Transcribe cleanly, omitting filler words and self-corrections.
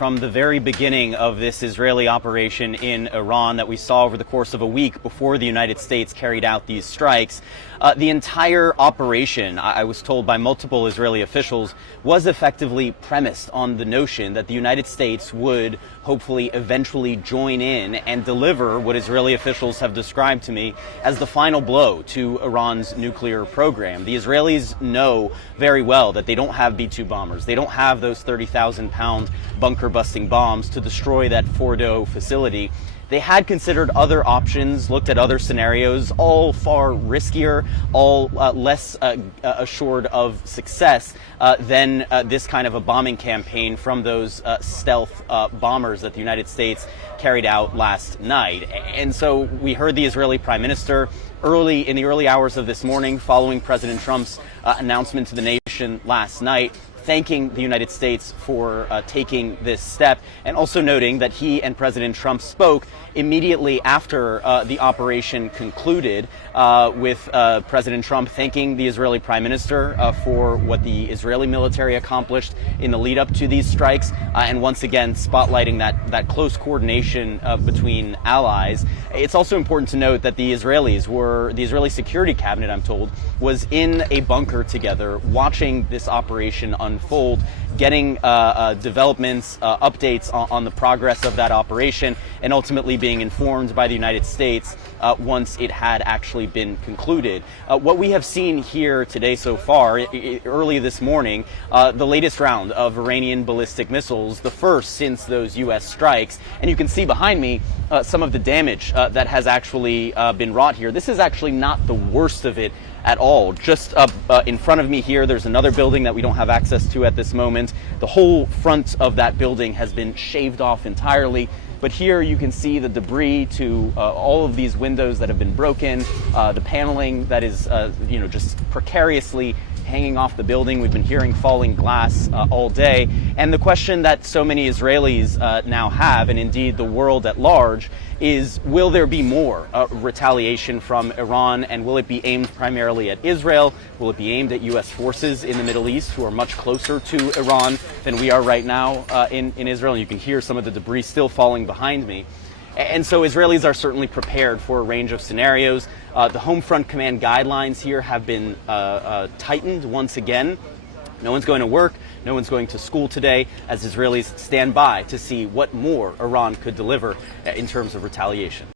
from the very beginning of this Israeli operation in Iran that we saw over the course of a week before the United States carried out these strikes. The entire operation, I was told by multiple Israeli officials, was effectively premised on the notion that the United States would hopefully eventually join in and deliver what Israeli officials have described to me as the final blow to Iran's nuclear program. The Israelis know very well that they don't have B-2 bombers. They don't have those 30,000-pound bunker-busting bombs to destroy that Fordo facility. They had considered other options, looked at other scenarios, all far riskier, all less assured of success than this kind of a bombing campaign from those stealth bombers that the United States carried out last night. And so we heard the Israeli Prime Minister in the early hours of this morning, following President Trump's announcement to the nation last night, thanking the United States for taking this step, and also noting that he and President Trump spoke immediately after the operation concluded, with President Trump thanking the Israeli Prime Minister for what the Israeli military accomplished in the lead up to these strikes, and once again spotlighting that close coordination between allies. It's also important to note that the Israeli security cabinet, I'm told, was in a bunker together watching this operation unfold, getting developments, updates on the progress of that operation, and ultimately being informed by the United States once it had actually been concluded. What we have seen here today so far, early this morning, the latest round of Iranian ballistic missiles, the first since those U.S. strikes, and you can see behind me some of the damage that has actually been wrought here. This is actually not the worst of it at all. Just in front of me here, there's another building that we don't have access to at this moment. The whole front of that building has been shaved off entirely. But here you can see the debris to all of these windows that have been broken, the paneling that is, just precariously hanging off the building. We've been hearing falling glass all day. And the question that so many Israelis now have, and indeed the world at large, is will there be more retaliation from Iran, and will it be aimed primarily at Israel? Will it be aimed at U.S. forces in the Middle East who are much closer to Iran than we are right now in Israel? And you can hear some of the debris still falling behind me. And so Israelis are certainly prepared for a range of scenarios. The Home Front Command guidelines here have been tightened once again. No one's going to work, no one's going to school today, as Israelis stand by to see what more Iran could deliver in terms of retaliation.